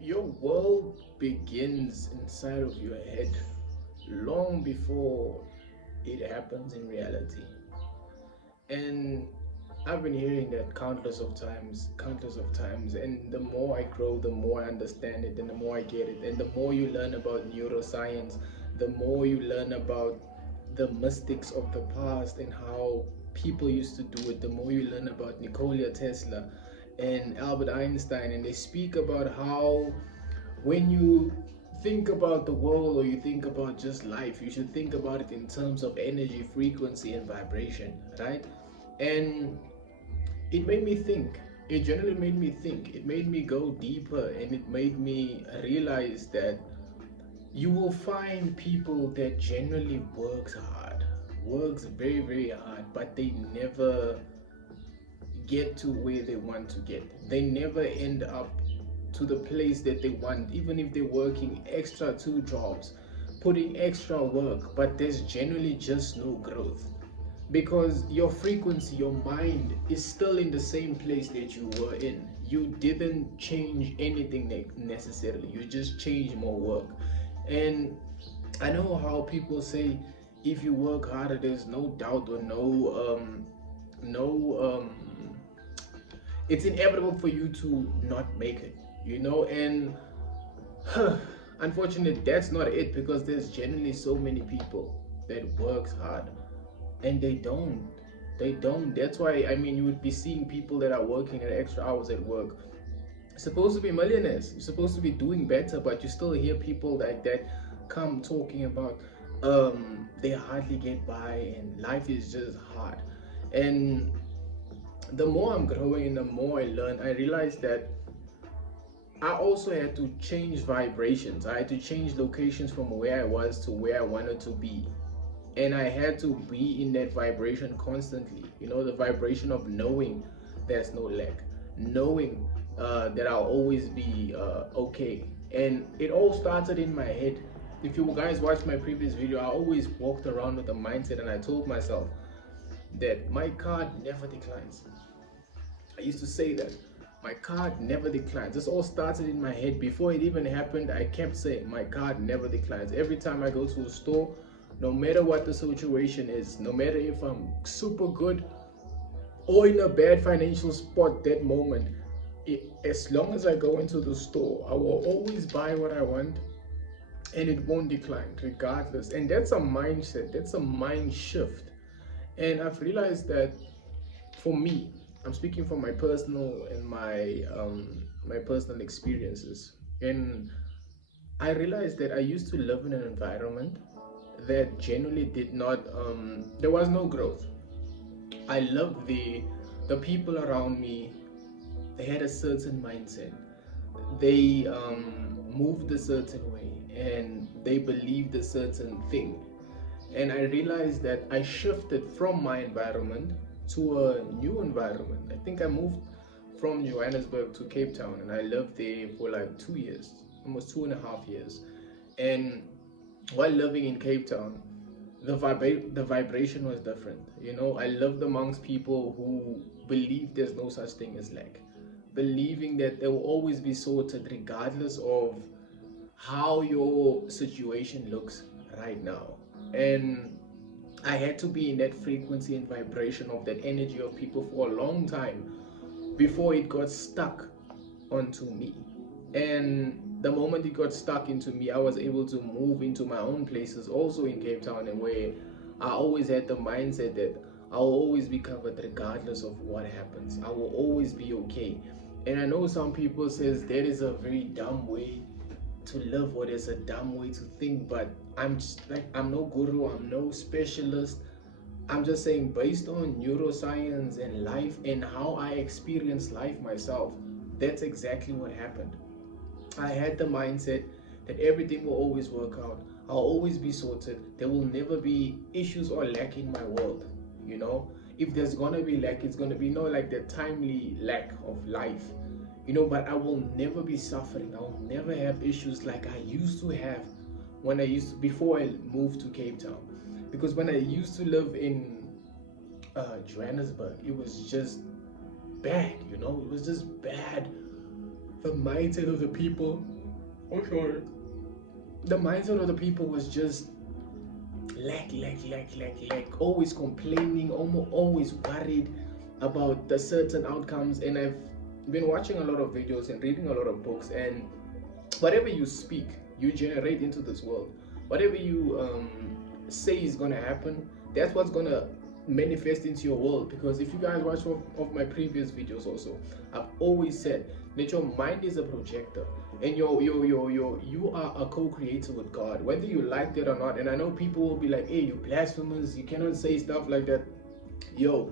Your world begins inside of your head long before it happens in reality. And I've been hearing that countless of times. And the more I grow, the more I understand it, and the more I get it. And the more you learn about neuroscience, the more you learn about the mystics of the past and how people used to do it, the more you learn about Nikola Tesla and Albert Einstein. And they speak about how when you think about the world or you think about just life, you should think about it in terms of energy, frequency, and vibration, right? And it made me think. It generally made me think. It made me go deeper, and it made me realize that you will find people that generally works very, very hard, but they never get to where they want to get. They never end up to the place that they want, even if they're working extra two jobs, putting extra work, but there's generally just no growth because your frequency, your mind is still in the same place that you were in. You didn't change anything necessarily, you just changed more work. And I know how people say if you work harder, there's no doubt or no it's inevitable for you to not make it, and unfortunately that's not it, because there's generally so many people that works hard and they don't. That's why, I mean, you would be seeing people that are working at extra hours at work, supposed to be millionaires, you're supposed to be doing better, but you still hear people like that come talking about they hardly get by and life is just hard. And the more I'm growing and the more I learn, I realize that I also had to change vibrations. I had to change locations from where I was to where I wanted to be. And I had to be in that vibration constantly. The vibration of knowing there's no lack, knowing that I'll always be okay. And it all started in my head. If you guys watched my previous video, I always walked around with a mindset and I told myself that my card never declines. I used to say that my card never declines. This all started in my head. Before it even happened, I kept saying my card never declines. Every time I go to a store, no matter what the situation is, no matter if I'm super good or in a bad financial spot that moment, as long as I go into the store, I will always buy what I want and it won't decline regardless. And that's a mindset, that's a mind shift. And I've realized that for me, I'm speaking from my personal and my personal experiences. And I realized that I used to live in an environment that generally did not there was no growth. I loved the people around me. They had a certain mindset. They moved a certain way and they believed a certain thing. And I realized that I shifted from my environment to a new environment. I think I moved from Johannesburg to Cape Town, and I lived there for like 2 years, almost 2.5 years. And while living in Cape Town, the vibration was different. I lived amongst people who believe there's no such thing as lack, believing that there will always be sorted regardless of how your situation looks right now. And I had to be in that frequency and vibration of that energy of people for a long time before it got stuck onto me. And the moment it got stuck into me, I was able to move into my own places also in Cape Town, and where I always had the mindset that I'll always be covered regardless of what happens. I will always be okay. And I know some people says that is a very dumb way to live, or there's a dumb way to think, but I'm just like, I'm no guru, I'm no specialist. I'm just saying, based on neuroscience and life and how I experience life myself, that's exactly what happened. I had the mindset that everything will always work out. I'll always be sorted. There will never be issues or lack in my world. You know, if there's gonna be lack, it's gonna be no like the timely lack of life. But I will never be suffering. I will never have issues like I used to have before I moved to Cape Town. Because when I used to live in Johannesburg, it was just bad. It was just bad. the mindset of the people, oh sorry, the mindset of the people was just lack, always complaining, almost always worried about the certain outcomes. And I've been watching a lot of videos and reading a lot of books, and whatever you speak, you generate into this world. Whatever you say is gonna happen, that's what's gonna manifest into your world. Because if you guys watch of my previous videos also, I've always said that your mind is a projector, and you are a co-creator with God, whether you like it or not. And I know people will be like, hey, you blasphemous, you cannot say stuff like that. Yo,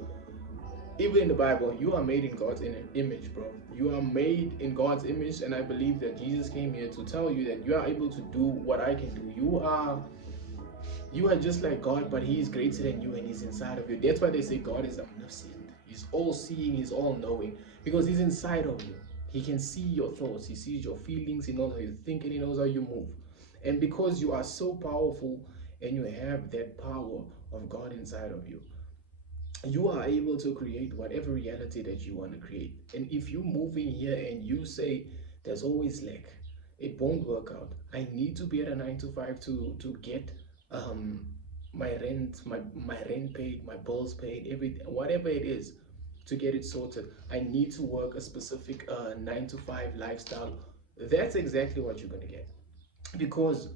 even in the Bible, you are made in God's image, bro. You are made in God's image, and I believe that Jesus came here to tell you that you are able to do what I can do. You are just like God, but He is greater than you, and He's inside of you. That's why they say God is omniscient. He's all seeing, He's all knowing, because He's inside of you. He can see your thoughts, He sees your feelings, He knows how you think, and He knows how you move. And because you are so powerful and you have that power of God inside of you, you are able to create whatever reality that you want to create. And if you move in here and you say there's always lack, it won't work out. I need to be at a 9 to 5 to get um my rent paid, my bills paid, every whatever it is, to get it sorted. I need to work a specific 9 to 5 lifestyle. That's exactly what you're gonna get, because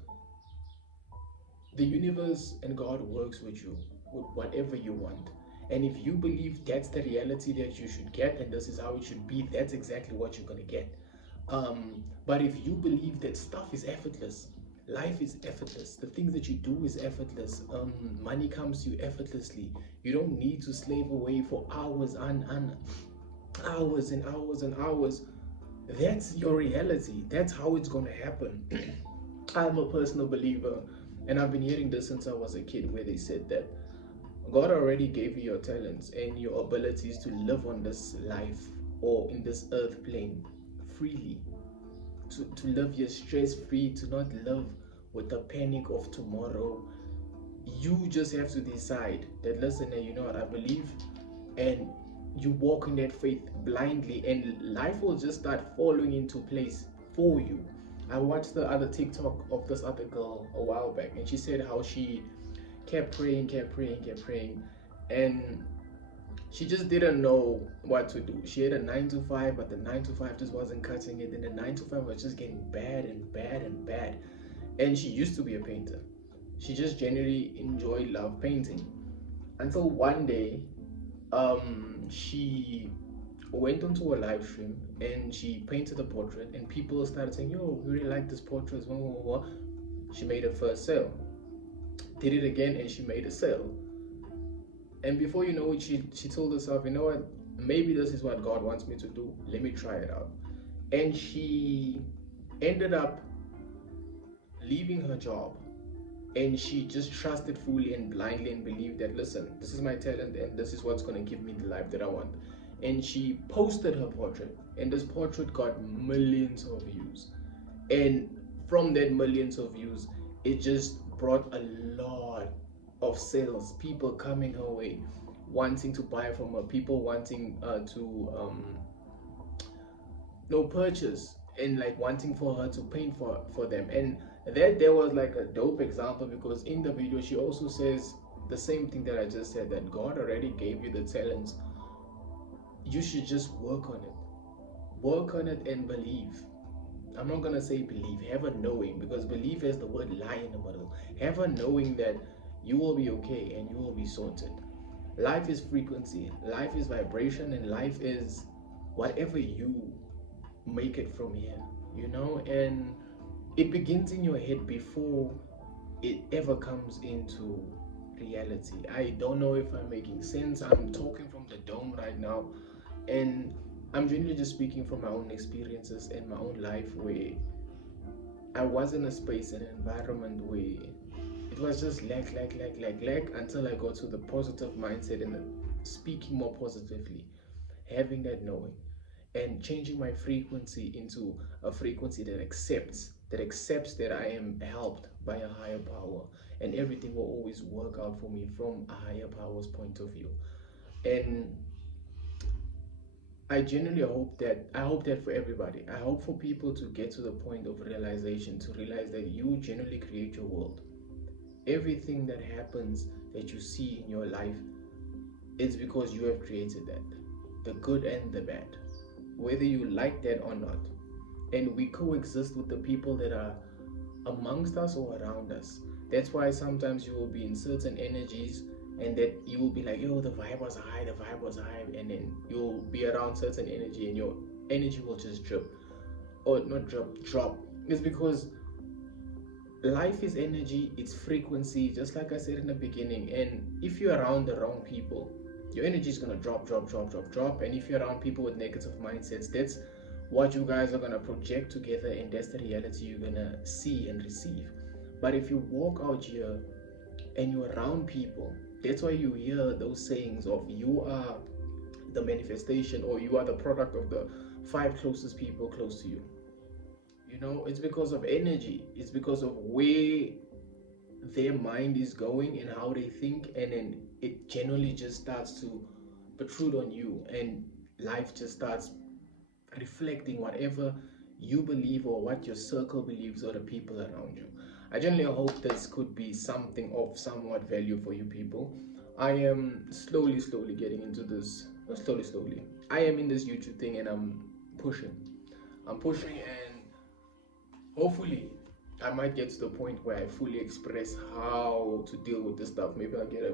the universe and God works with you with whatever you want. And if you believe that's the reality that you should get and this is how it should be, that's exactly what you're going to get. But if you believe that stuff is effortless, life is effortless, the things that you do is effortless, money comes to you effortlessly, you don't need to slave away for hours and hours and hours and hours, that's your reality. That's how it's going to happen. I'm a personal believer, and I've been hearing this since I was a kid, where they said that God already gave you your talents and your abilities to live on this life or in this earth plane freely, to live your stress free, to not live with the panic of tomorrow. You just have to decide that, listen, you know what, I believe, and you walk in that faith blindly, and life will just start falling into place for you. I watched the other TikTok of this other girl a while back, and she said how she kept praying, and she just didn't know what to do. She had a 9 to 5, but the 9 to 5 just wasn't cutting it, and the 9 to 5 was just getting bad and bad and bad. And she used to be a painter. She just generally enjoyed love painting, until one day she went onto a live stream and she painted a portrait, and people started saying, yo, we really like this portrait, blah, blah, blah. She made her first sale, did it again, and she made a sale. And before you know it, she told herself, you know what, maybe this is what God wants me to do, let me try it out. And she ended up leaving her job, and she just trusted fully and blindly and believed that, listen, this is my talent and this is what's going to give me the life that I want. And she posted her portrait, and this portrait got millions of views. And from that millions of views, it just brought a lot of sales, people coming her way, wanting to buy from her, people wanting to no purchase, and like wanting for her to paint for them. And that there was like a dope example, because in the video she also says the same thing that I just said, that God already gave you the talents, you should just work on it and believe. I'm not gonna say believe, have a knowing, because believe has the word lie in the middle. Have a knowing that you will be okay and you will be sorted. Life is frequency, life is vibration, and life is whatever you make it from here, you know. And it begins in your head before it ever comes into reality. I don't know if I'm making sense. I'm talking from the dome right now, and I'm generally just speaking from my own experiences and my own life, where I was in a space, an environment where it was just lack until I got to the positive mindset and speaking more positively, having that knowing, and changing my frequency into a frequency that accepts that I am helped by a higher power, and everything will always work out for me from a higher power's point of view. And I hope that for everybody. I hope for people to get to the point of realization, to realize that you generally create your world. Everything that happens that you see in your life is because you have created that. The good and the bad. Whether you like that or not. And we coexist with the people that are amongst us or around us. That's why sometimes you will be in certain energies and that you will be like, yo, the vibe was high, and then you'll be around certain energy and your energy will just drop. Or not drop. It's because life is energy, it's frequency, just like I said in the beginning. And if you're around the wrong people, your energy is gonna drop. And if you're around people with negative mindsets, that's what you guys are gonna project together, and that's the reality you're gonna see and receive. But if you walk out here and you're around people, that's why you hear those sayings of you are the manifestation, or you are the product of the five closest people close to you. It's because of energy, it's because of where their mind is going and how they think, and then it generally just starts to protrude on you, and life just starts reflecting whatever you believe or what your circle believes or the people around you. I generally hope this could be something of somewhat value for you people. I am slowly getting into this, not slowly. I am in this YouTube thing, and pushing. I'm pushing, and hopefully I might get to the point where I fully express how to deal with this stuff. Maybe I'll get a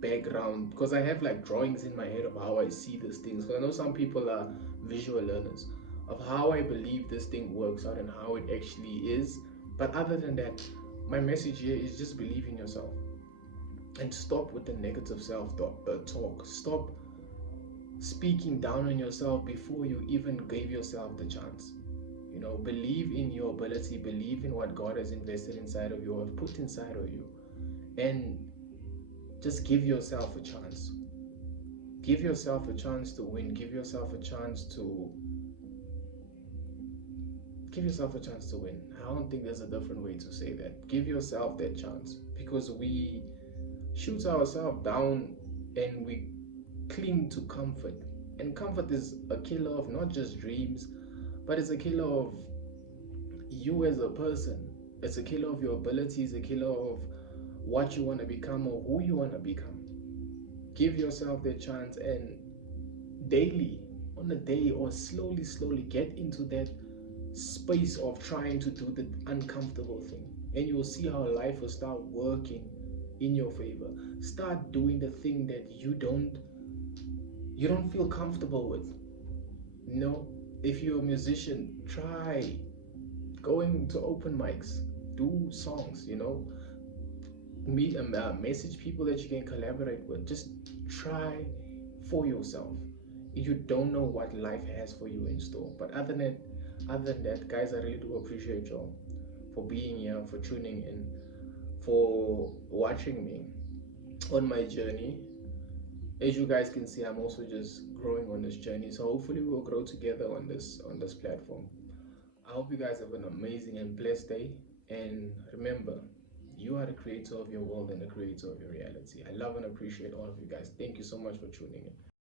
background, because I have like drawings in my head of how I see these things. So I know some people are visual learners, of how I believe this thing works out and how it actually is. But other than that, my message here is just believe in yourself and stop with the negative self-talk. Stop speaking down on yourself before you even gave yourself the chance. Believe in your ability, believe in what God has invested inside of you or put inside of you, and just give yourself a chance. Give yourself a chance to win. Give yourself a chance to win. I don't think there's a different way to say that. Give yourself that chance, because we shoot ourselves down and we cling to comfort. And comfort is a killer of not just dreams, but it's a killer of you as a person. It's a killer of your abilities, a killer of what you want to become or who you want to become. Give yourself that chance, and daily, on a day, or slowly get into that space of trying to do the uncomfortable thing, and you'll see how life will start working in your favor. Start doing the thing that you don't feel comfortable with. If you're a musician, try going to open mics, do songs, meet message people that you can collaborate with. Just try for yourself. You don't know what life has for you in store. But other than that, guys, I really do appreciate y'all for being here, for tuning in, for watching me on my journey. As you guys can see, I'm also just growing on this journey, so hopefully we'll grow together on this platform. I hope you guys have an amazing and blessed day, and remember, you are the creator of your world and the creator of your reality. I love and appreciate all of you guys. Thank you so much for tuning in.